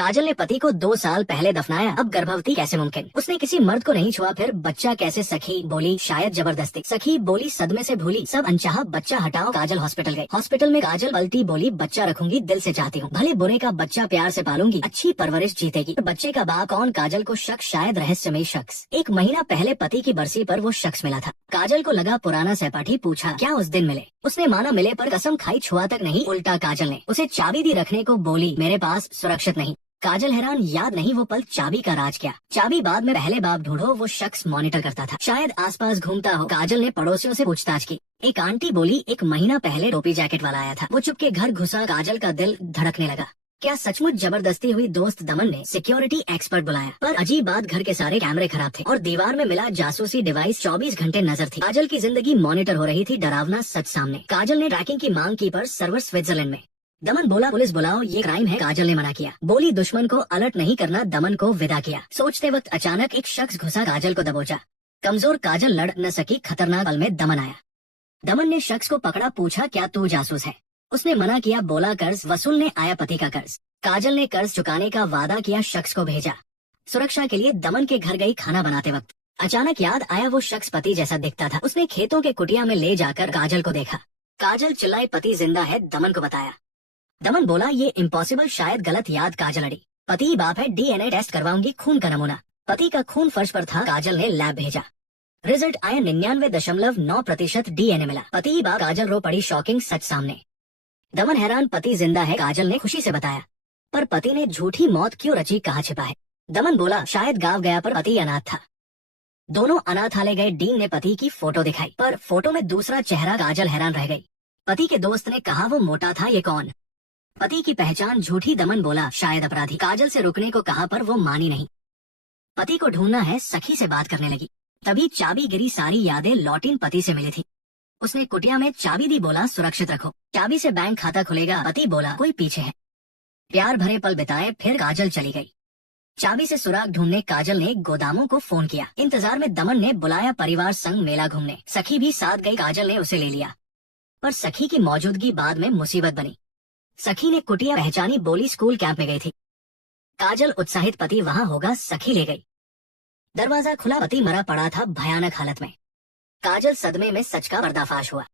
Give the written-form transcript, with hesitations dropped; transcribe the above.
काजल ने पति को 2 साल पहले दफनाया, अब गर्भवती कैसे मुमकिन। उसने किसी मर्द को नहीं छुआ, फिर बच्चा कैसे। सखी बोली शायद जबरदस्ती। सखी बोली सदमे से भूली, सब अनचाहा बच्चा हटाओ। काजल हॉस्पिटल गई। हॉस्पिटल में काजल पलटी, बोली बच्चा रखूंगी, दिल से चाहती हूँ, भले बुरे का बच्चा प्यार से पालूंगी, अच्छी परवरिश जीतेगी। बच्चे का बाप कौन? काजल को शक, शायद रहस्यमय शख्स। 1 महीना पहले पति की बरसी पर वो शख्स मिला था। काजल को लगा पुराना सहपाठी, पूछा क्या उस दिन मिले। उसने माना मिले, पर कसम खाई छुआ तक नहीं। उल्टा काजल ने उसे चाबी दी रखने को, बोली मेरे पास सुरक्षित नहीं। काजल हैरान, याद नहीं वो पल, चाबी का राज क्या। चाबी बाद में, पहले बाप ढूंढो। वो शख्स मॉनिटर करता था, शायद आसपास घूमता हो। काजल ने पड़ोसियों से पूछताछ की। एक आंटी बोली 1 महीना पहले टोपी जैकेट वाला आया था, वो चुपके घर घुसा। काजल का दिल धड़कने लगा, क्या सचमुच जबरदस्ती हुई। दोस्त दमन ने सिक्योरिटी एक्सपर्ट बुलाया, पर अजीब बात, घर के सारे कैमरे खराब थे और दीवार में मिला जासूसी डिवाइस 24 घंटे नजर थी। काजल की जिंदगी मॉनिटर हो रही थी, डरावना सच सामने। काजल ने ट्रैकिंग की मांग की, पर सर्वर स्विट्जरलैंड में। दमन बोला पुलिस बुलाओ, ये क्राइम है। काजल ने मना किया, बोली दुश्मन को अलर्ट नहीं करना। दमन को विदा किया। सोचते वक्त अचानक एक शख्स घुसा, काजल को दबोचा। कमजोर काजल लड़ न सकी, खतरनाक पल में दमन आया। दमन ने शख्स को पकड़ा, पूछा क्या तू जासूस है। उसने मना किया, बोला कर्ज वसूलने आया, पति का कर्ज। काजल ने कर्ज चुकाने का वादा किया, शख्स को भेजा। सुरक्षा के लिए दमन के घर गई। खाना बनाते वक्त अचानक याद आया, वो शख्स पति जैसा दिखता था। उसने खेतों के कुटिया में ले जाकर काजल को देखा। काजल चिल्लाई, पति जिंदा है। दमन को बताया। दमन बोला ये इम्पॉसिबल, शायद गलत याद। काजल अड़ी, पति ही बाप है, DNA टेस्ट करवाऊंगी। खून का नमूना, पति का खून फर्श पर था। काजल ने लैब भेजा, रिजल्ट आया 99.9% DNA मिला। पति ही बाप। काजल रो पड़ी, शॉकिंग सच सामने। दमन हैरान, पति जिंदा है। काजल ने खुशी से बताया, पर पति ने झूठी मौत क्यों रची, कहाँ छिपा है। दमन बोला शायद गाँव गया, पर पति अनाथ था। दोनों अनाथालय गए। डीन ने पति की फोटो दिखाई, पर फोटो में दूसरा चेहरा। काजल हैरान रह गई। पति के दोस्त ने कहा वो मोटा था, ये कौन। पति की पहचान झूठी। दमन बोला शायद अपराधी। काजल से रुकने को कहा, पर वो मानी नहीं। पति को ढूंढना है, सखी से बात करने लगी। तभी चाबी गिरी, सारी यादें लौटिन पति से मिली थी। उसने कुटिया में चाबी दी, बोला सुरक्षित रखो, चाबी से बैंक खाता खुलेगा। पति बोला कोई पीछे है। प्यार भरे पल बिताए, फिर काजल चली गई। चाबी से सुराग ढूंढने काजल ने गोदामों को फोन किया। इंतजार में दमन ने बुलाया परिवार संग मेला घूमने। सखी भी साथ गई। काजल ने उसे ले लिया, पर सखी की मौजूदगी बाद में मुसीबत बनी। सखी ने कुटिया पहचानी, बोली स्कूल कैंप में गई थी। काजल उत्साहित, पति वहां होगा। सखी ले गई। दरवाजा खुला, पति मरा पड़ा था भयानक हालत में। काजल सदमे में, सच का पर्दाफाश हुआ।